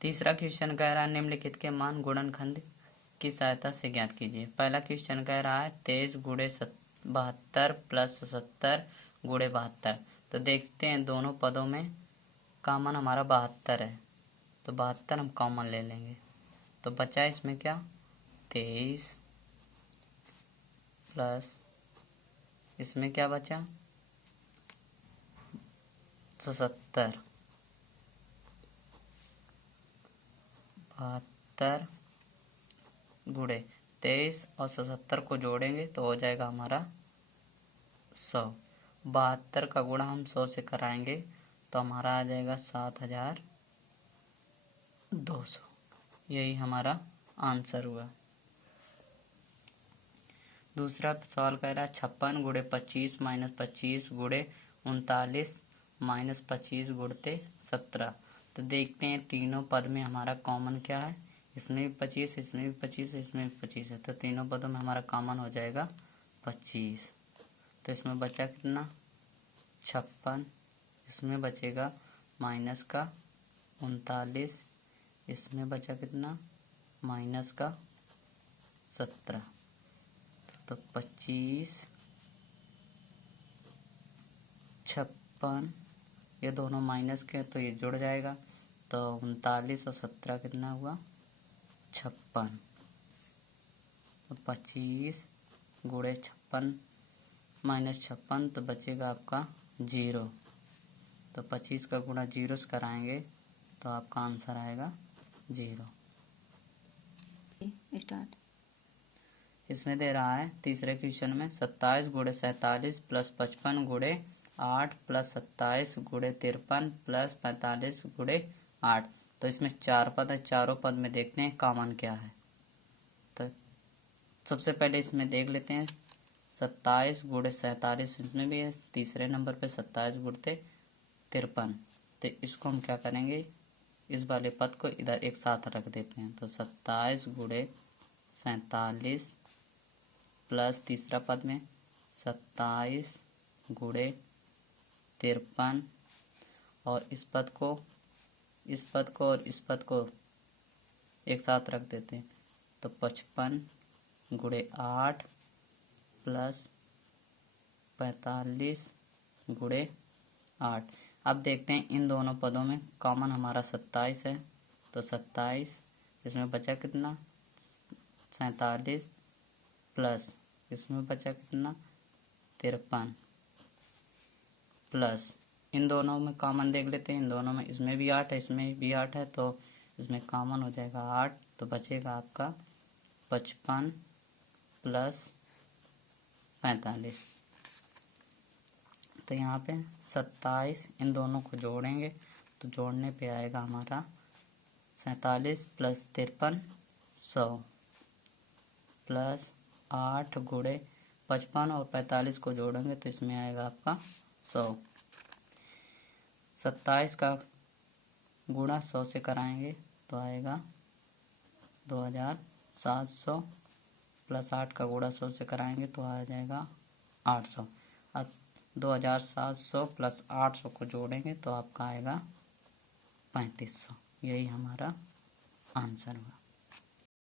तीसरा क्वेश्चन कह रहा है निम्नलिखित के मान गुणनखंड की सहायता से ज्ञात कीजिए। पहला क्वेश्चन कह रहा है 23 गुणे 72 प्लस 70 गुणे 72। तो देखते हैं दोनों पदों में कॉमन हमारा 72 है, तो 72 हम कॉमन ले लेंगे। तो बचा इसमें क्या 23 प्लस इसमें क्या बचा 77, 72 गुणे 23 और 77 को जोड़ेंगे तो हो जाएगा हमारा 100। 72 का गुणा हम 100 से कराएंगे तो हमारा आ जाएगा 7200। यही हमारा आंसर हुआ। दूसरा सवाल कह रहा है 56 गुणे 25 माइनस 25 गुणे 39 माइनस 25 गुणते 17। तो देखते हैं तीनों पद में हमारा कॉमन क्या है। इसमें भी 25, इसमें भी 25, इसमें भी 25 है, तो तीनों पदों में हमारा कॉमन हो जाएगा 25। तो इसमें बचा कितना 56, इसमें बचेगा माइनस का 39, इसमें बचा कितना माइनस का 17। तो 25 56 ये दोनों माइनस के तो ये जुड़ जाएगा, तो 39 और 17 कितना हुआ 56। तो 25 गुणे 56 माइनस 56 तो बचेगा आपका 0। तो 25 का गुणा 0 से कराएंगे तो आपका आंसर आएगा 0। स्टार्ट। इसमें दे रहा है तीसरे क्वेश्चन में 27 गुणे 47 प्लस 55 गुणे 8 प्लस 27 गुणे 53 प्लस 45 गुणे 8। तो इसमें 4 पद है, चारों पद में देखते हैं कॉमन क्या है। तो सबसे पहले इसमें देख लेते हैं 27 गुणे 47, इसमें भी है तीसरे नंबर पे 27 गुणे 53। तो इसको हम क्या करेंगे इस वाले पद को इधर एक साथ रख देते हैं। तो 27 गुणे 47 प्लस तीसरा पद में 27 गुणे 53 और इस पद को और इस पद को एक साथ रख देते हैं। तो 55 गुणे 8 प्लस 45 गुणे 8। अब देखते हैं इन दोनों पदों में कॉमन हमारा 27 है, तो 27 इसमें बचा कितना 47 प्लस इसमें बचा कितना 53 प्लस इन दोनों में कॉमन देख लेते हैं। इन दोनों में इसमें भी 8 है, इसमें भी 8 है, तो इसमें कॉमन हो जाएगा 8। तो बचेगा आपका 55 प्लस 45। तो यहाँ पे 27 इन दोनों को जोड़ेंगे तो जोड़ने पे आएगा हमारा 47 प्लस 53 100 प्लस 8 गुणे 55 और 45 को जोड़ेंगे तो इसमें आएगा आपका 100। 27 का गुणा 100 से कराएंगे तो आएगा 2700 प्लस 8 का गुणा 100 से कराएंगे तो आ जाएगा 800। अब 2700 प्लस 800 को जोड़ेंगे तो आपका आएगा 3500। यही हमारा आंसर हुआ।